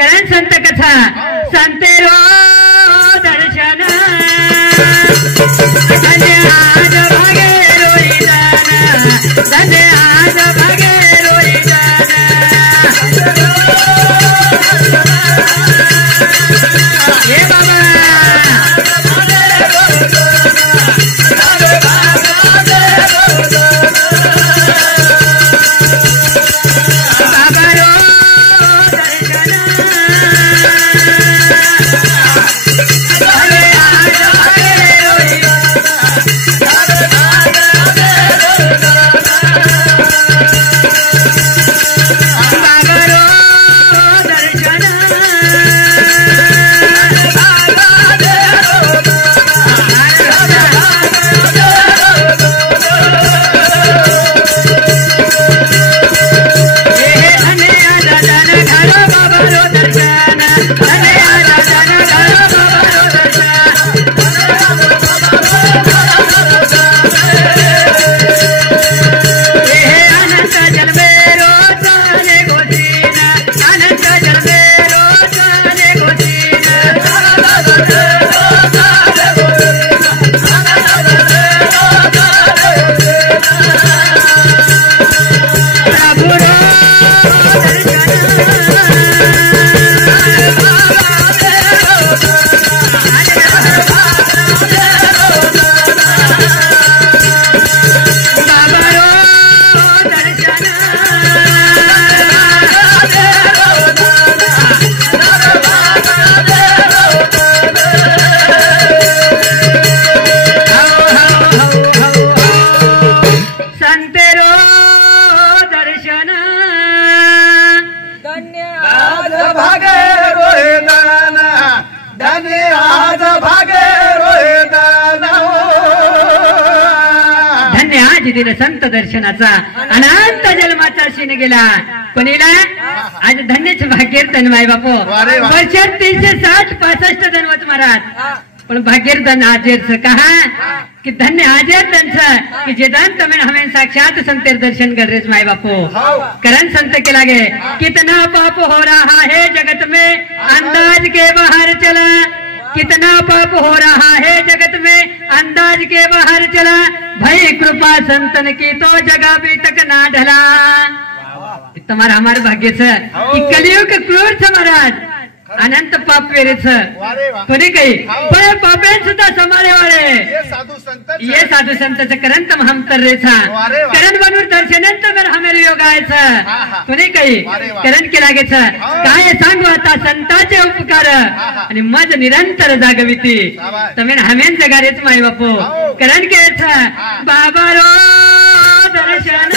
कारण संत कथा संते रो दर्शन धन्य आज भागे रोहिदान धन्य आज भागे रोहिदान हे बाबा संत दर्शनाचा अनंत जन्माचा शिन गेला कोणीला आज धन्यच भाग्यर्धन माय बापू वर्षात 360-65 धनवत महाराज पण भाग्यर्धन आजेर कहा कि धन्य आजेर त्यांचं की जे दान तमें हमें साक्षात संत दर्शन कर रहे माय बापू करण संत के लागे कितना पाप हो रहा है जगत में अंदाज के बाहर चला कितना पाप हो रहा है जगत में अंदाज के बाहर चला भाई कृपा संतन की तो जगह भी तक ना ढला तुम्हारा हमारे भाग्य से कि कलियुग क्रूर छ महाराज अनंत पाप वेरे छ कोणी काही पण पापेन सुद्धा समारे वाले ये साधु संत करण तम हम तर रे छा करण बनूर दर्शनंत तर हमें योग आहे छ कोणी काही करण के लागे छ काय सांगू आता संताचे उपकार आणि मज निरंतर जागविती तमें हमें जगारेच माय बापू करण के छ बाबा रो दर्शन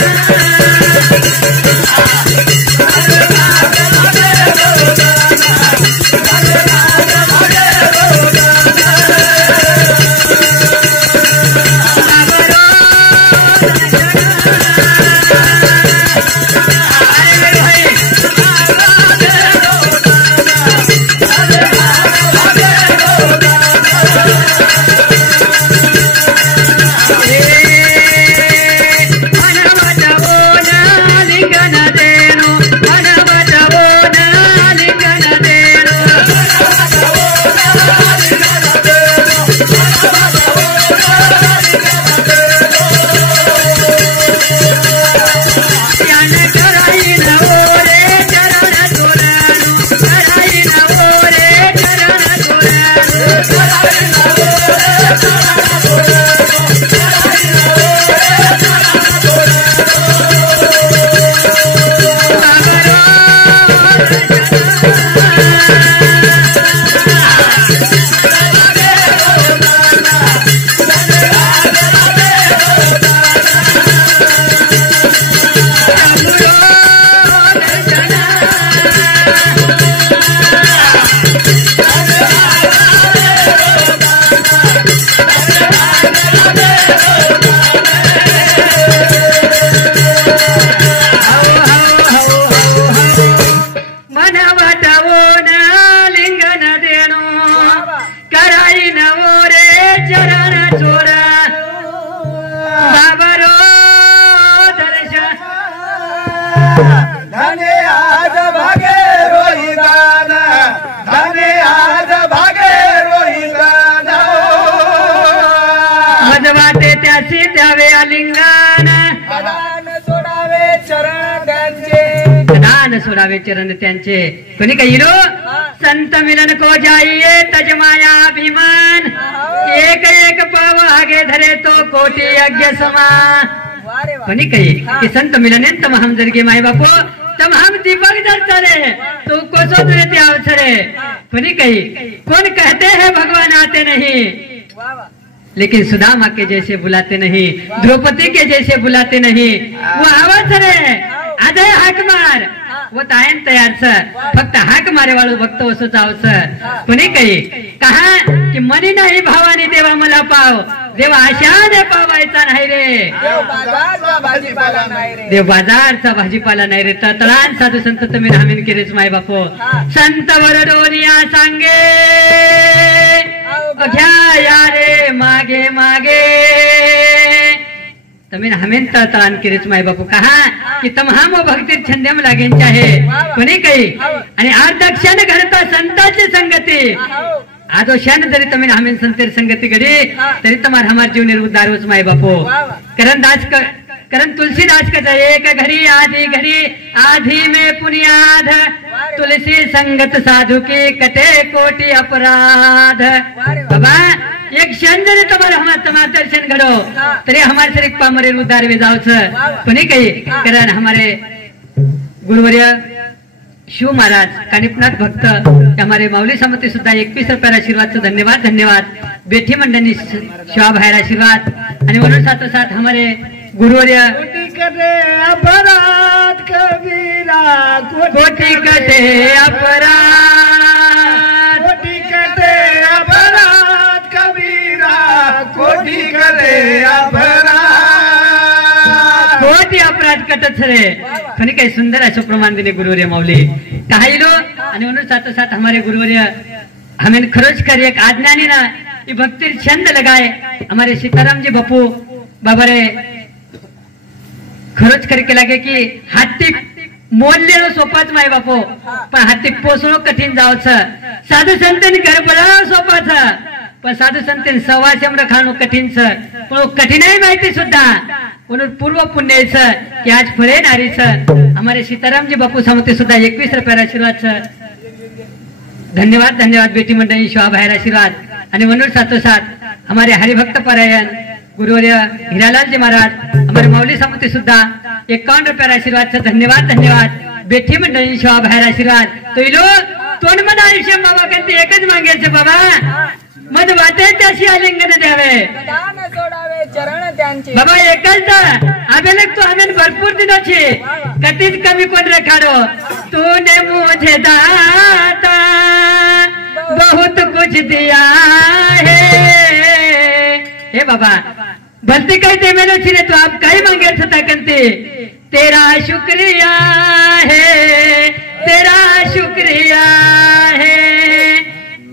धन्य आज भागे रोहिदान द्यावे आलिंगन दान सोडावे चरण त्यांचे दान सोडावे चरण त्यांचे कोणी कहिलो संत मिलन को जाइए तजमाया अभिमान एक एक पाव आगे धरे तो कोटी यज्ञ समा वारे वा कोणी कही की संत मिलने तम हम जरगे माय बापो तम हम दीपक जलता रे तू कोसो देते अवसरे कोणी कही कौन कहते हैं भगवान आते नहीं वा वा लेकिन सुदामा के जैसे बुलाते नहीं द्रौपदी के जैसे बुलाते नहीं वो अवसर है अजय हाक मार वो तायन तयार सर फक्त हाक मारे वाळू भक्त असो जाव सर कोणी काही कहा की मनी नाही भावानी देवा मला पाव देवा आशाने पावायचा नाही रे देव बाजारचा भाजीपाला नाही रे देव बाजारचा भाजीपाला नाही रे तळान साधू संत तुम्ही रामीन केरेच माय बापो संत वरडोनिया सांगे घ्या या रे मागे मागे तमें हमें तळतळान केरेच माय बापू कहा की तमहाम भक्ती छंदेम लागेन चाहे कोणी काही आणि आर्धक्षण घडता संताची संगती आजो क्षण जरी तमें हमें संतेर संगती घडी तरी तमार हमार जीवनेर उद्धार होच माय बापू करण तुलसीदास का एक घड़ी आधी में पुनियाध तुलसी संगत साधु की कटे कोटि अपराध बाबा एक क्षण जरी तुम्हाला हमार दर्शन घडो तरी हमारे शरीर पामरे उद्धार वे जाओ कोणी काही कारण हमारे गुरुवर्य शिव महाराज कानिपनाथ भक्त हमारे माऊली समती सुद्धा 21 रुपया आशीर्वाद धन्यवाद धन्यवाद बेठी मंडळी शिवा बाहेर आशीर्वाद आणि म्हणून साथ हमारे गुरुवर्य करे अपराध कबीरा कोटी कटे अपराध कोटी कटे अपराध कबीरा कोटी कटे अपराध कोटी अपराध कटत रे खनी काही सुंदर असं प्रमाण दिले गुरुवर्य माऊली काही लो आणि म्हणून साथ हमारे गुरुवर्य हमें खरोच कर एक आज्ञानी ना ये भक्ति छंद लगाए हमारे सीताराम जी बपू बाबा रे खरोच करके लगे की हाती मोडलेलो सोपाच माय बापो पण हाती पोसणं कठीण जावचं साधू संतांनी घर बोलावं सोपाच पण साधू संतांनी सवाशम खाणं कठीण पण कठीणही माहिती सुद्धा म्हणून पूर्व पुण्याच की आज फळे नारीच हमारे सीताराम जी बापू समते सुद्धा 21 रुपया आशीर्वाद धन्यवाद धन्यवाद बेटी मंडळी शिवा बाहेर आशीर्वाद आणि म्हणून साथोसाथ हमारे हरिभक्त परायण गुरुवर्य हिरालाल जी महाराज हमारे माऊली समती सुद्धा 51 रुपया आशीर्वाद धन्यवाद धन्यवाद बेठी मंडळी शिवा बाहेर आशीर्वाद तो इलो तोंड मध आयुष्य बाबा कधी एकच मागायचं बाबा मध वाटे त्याशी आलिंगन द्यावे दान सोडावे चरण त्यांचे बाबा एकच अभिलेख तो हमें भरपूर दिनोची कधीच कमी कोण रेखाडो तूने मुझे दाता बहुत कुछ दिया है हे बाबा भलती काही ते मेलो रे तू आप काही मांगे सता कंते तेरा शुक्रिया है तेरा शुक्रिया है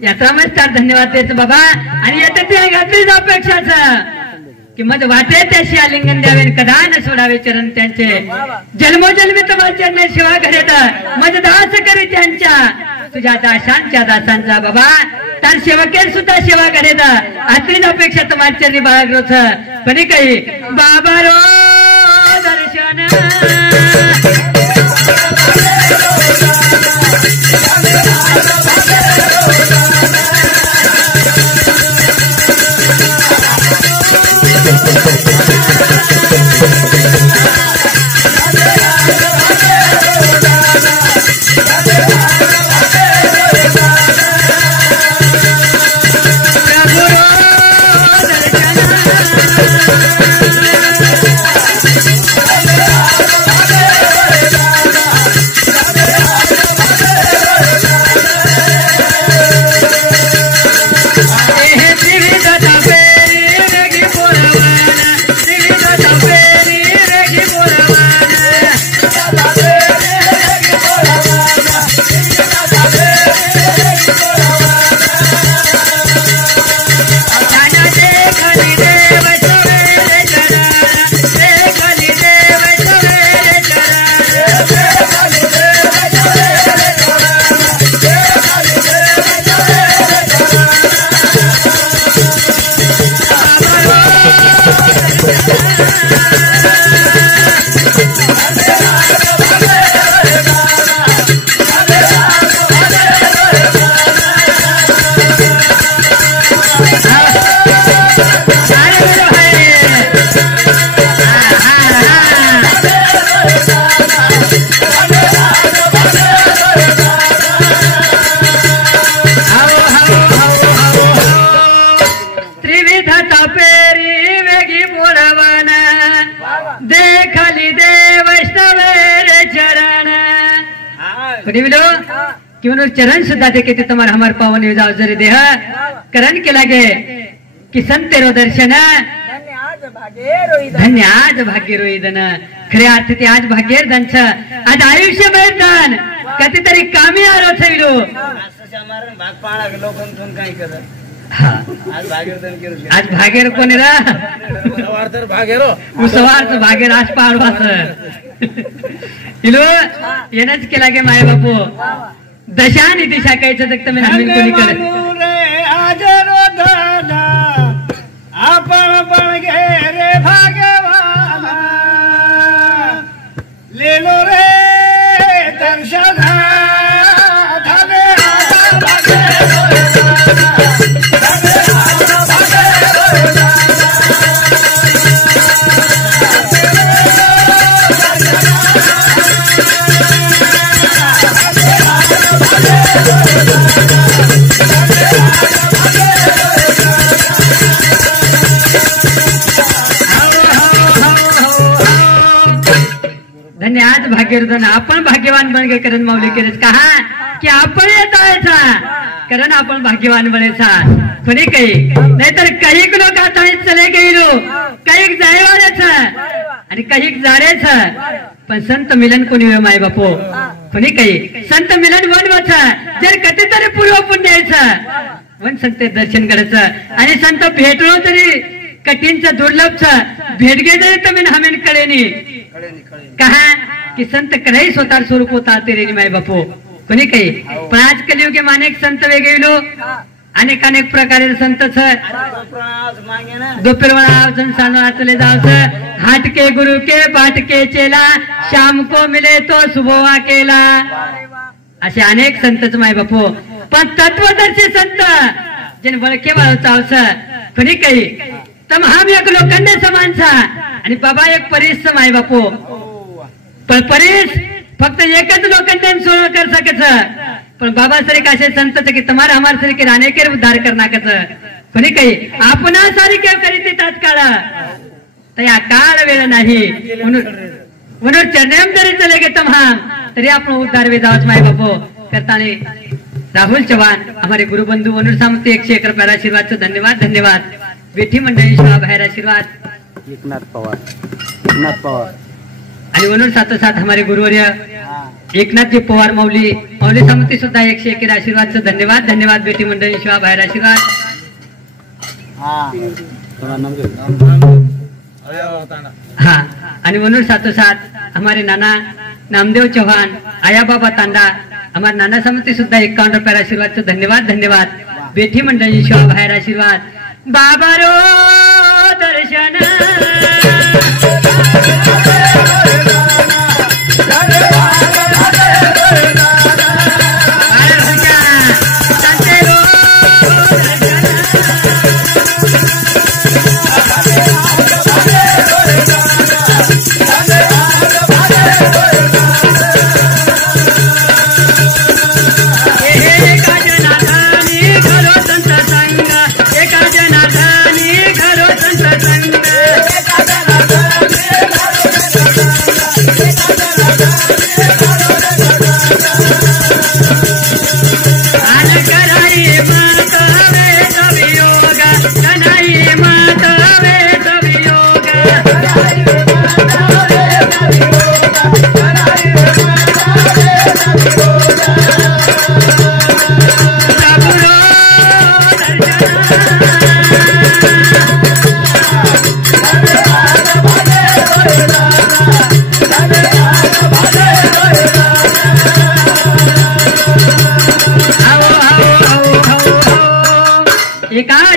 यात्रा मस्तार धन्यवाद देतो बाबा आणि येते ते घातलीच अपेक्षाच की मध वाटे त्याशी आलिंगन द्यावे कदा न सोडावे चरण त्यांचे जन्मोजन्मी तुम्हाला चरण शिवा घडेत मध दास करी त्यांच्या तुझ्या दासांच्या दासांचा बाबा तर सेवकेर सुद्धा सेवा घडेत आत्रीच अपेक्षा तुम्हाला चरणी बाळगरोच पण काही बाबा रो दर्शन कि उन्होंने चरण सुधा देखे थे तुम्हारा हमार पावन हो जाओ जरे देह करण के लागे कि संत तेरो दर्शन धन्य आज भाग्यरोधन खऱ्या अर्थी आज भाग्यर्धन छ आज आयुष्यभर धन कधीतरी कामी आलो थैलो भाग पाळा लोकांतून काय करत आज भागेर कोणी रा उसवार भागेर आज पाडवास इलो येणच केला गे माय बापू दशा आणि दिशा कायचं तर तुम्ही नवीन कोणी करत आज रोधना आपण पण घे रे भाग्यवाना लेलो रे दर्शना धन्य आज भाग्यवर्धन आपण भाग्यवान बन गए करण माऊली केले कहा की आपण येतायचा कारण आपण भाग्यवान बनेचा कोणी काही नाहीतर काही लोक आता चले गेलो काही जायवाच आणि काही जारेच पण संत मिलन कोणी वेळ माय बापू कोणी काही संत मिलन बनवाच जर कधीतरी पूर्व पुण्याचं वन संत दर्शन करायचं आणि संत भेटलो तरी कठीणचं दुर्लभच भेट घे तरी तुम्ही हमेन कळेनी कहा कि संत कहीं स्वतः स्वरूप होता तेरे माय बापू कोणी काही पण आज कलियुग के माने संत वेगळे लोक अनेक अनेक प्रकारे संत दोपहर वाला चले जाओ हाट के गुरु के बाट के चेला शाम को मिले तो सुबह केला असे अनेक संतच माय बापू पण तत्वदर्शी संत जिन वळखे वाळचावस कोणी काही तम हम एक लोखंड समानचा आणि बाबा एक परीस माय बापू पण परीस फक्त एकच लोखंड सोळ कर सकच पण बाबा सरी काशे संत की तुम्हारा हमार सरी के राणे के उद्धार करना कच कोणी काही आपणा सारी के करीते तात्काळ तया काळ वेळ नाही म्हणून चरणेम जरी चले गे तमाम तरी आपण उद्धार वे जावच माय बापू करताने राहुल चव्हाण हमारे गुरुबंधु वनुर सामंत 101 रुपया आशीर्वाद धन्यवाद धन्यवाद बेटी मंडळी शिवा बाहेर आशीर्वाद एकनाथ पवार आणि वनुर साथ हमारे गुरुवर्य एकनाथ जी पवार मौली सामंती सुद्धा 101 आशीर्वाद धन्यवाद धन्यवाद बेटी मंडळी शिवा बाहेर आशीर्वाद हा आणि वनुर साथ हमारे नाना नामदेव चौहान आया बाबा तांडा हमारे नाना सामंती सुद्धा 51 रुपया आशीर्वाद धन्यवाद धन्यवाद बेटी मंडळी शिवा बाहेर आशीर्वाद बाबा रो दर्शन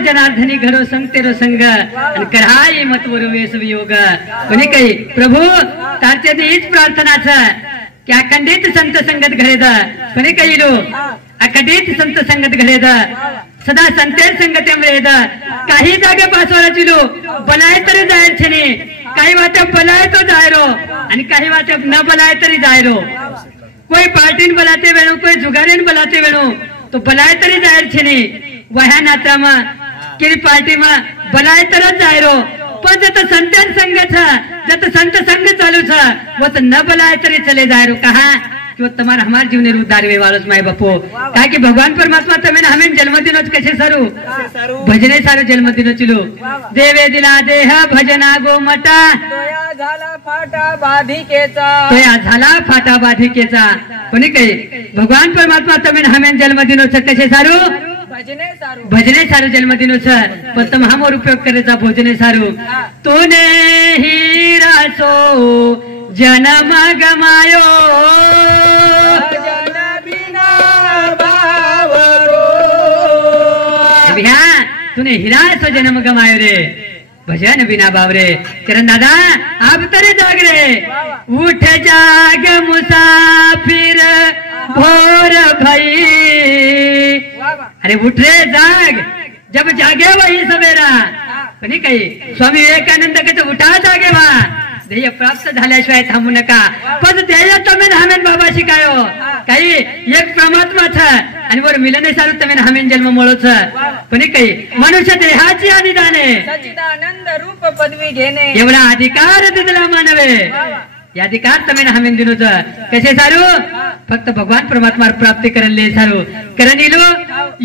जनार्दनी घडो संग तेरो संग आणि कराई मत वरुवेस वियोग कोणी काही प्रभू तारचे हीच प्रार्थनाच की अखंडित संत संगत घडेद कोणी काही लो अखंडित संत संगत घडेद सदा संतेर संगते मिळेद काही जागे पासवाराची लो बलाय तरी जायर छेने काही वाटप बलाय तो जायरो आणि काही वाटप न बलाय तरी जायरो कोई पार्टीन बलाते वेणो कोई जुगारीन बलाते वेणो तो बलाय तरी जायर छेने वह्या नात्यामा केली पार्टी में बलाय तरच जायरो पण जत संतन संघ जत संत संघ चालू छ वो तो न बलाय तरी चले जायरो कहा कि तुम्हारा हमारे जीवन उद्धार वे वालों माए बापो कहा कि भगवान परमात्मा तमें हमें जन्मदिनोच कसे सारू भजने सारे जन्मदिन चिलो देवे दिला देह भजना गो मटा तोया झाला फाटा बाधिकेचा तोया झाला फाटा बाधिकेचा कोणी काही भगवान परमात्मा तमें हमें जन्मदिनोच कसे सारू भजने सारू जन्मदिनोच पण तुम हमर उपयोग करायचा भोजने सारू तूने हीरा सो जन्म गमायो जन बिना बावरो भैया तूने हीरा सो जन्म गमायो रे भजन बिना बावरे किरण दादा अब तरे जाग रे उठ जाग मुसाफिर भोर भई अरे उठ रे जाग जब जागे वही सवेरा कोणी काही स्वामी विवेकानंद कहते उठा जागे वा ध्येय प्राप्त झाल्याशिवाय थांबू नका पण ध्येय तमेन हमेन बाबा शिकायो काही एक परमात्माच आणि वर मिलन सारू तमेन हमेन जन्म मोळोच कोणी काही मनुष्य देहाची अधिदाने सच्चिदानंद रूप पदवी घेणे एवढा अधिकार दिला मानवे या अधिकार तमेन हमेन दिनोच कसे सारू फक्त भगवान परमात्मा प्राप्ती करले सारू कारण इलो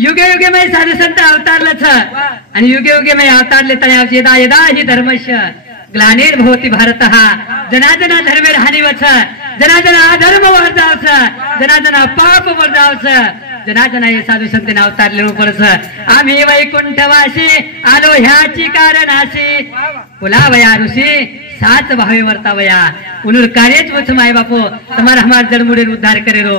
युगे युगे में साधु संत अवतारलच आणि युगे युगे में अवतारले तया यदा यदा हि धर्मस्य ग्लानिर्भवति भारतः जना जना धर्मेर हानिवच जना जना अधर्म वर्जावच जना जना पाप वर्जावच जना जना हे साधू संत अवतारले रूपच आम्ही वैकुंठवासी आलो ह्याची कारणाशी पुलावया ऋषी साच भावे वर्तावया उनुर कार्यच वच माय बापो तुम्हारा हमार जन्मुडे उद्धार करेरो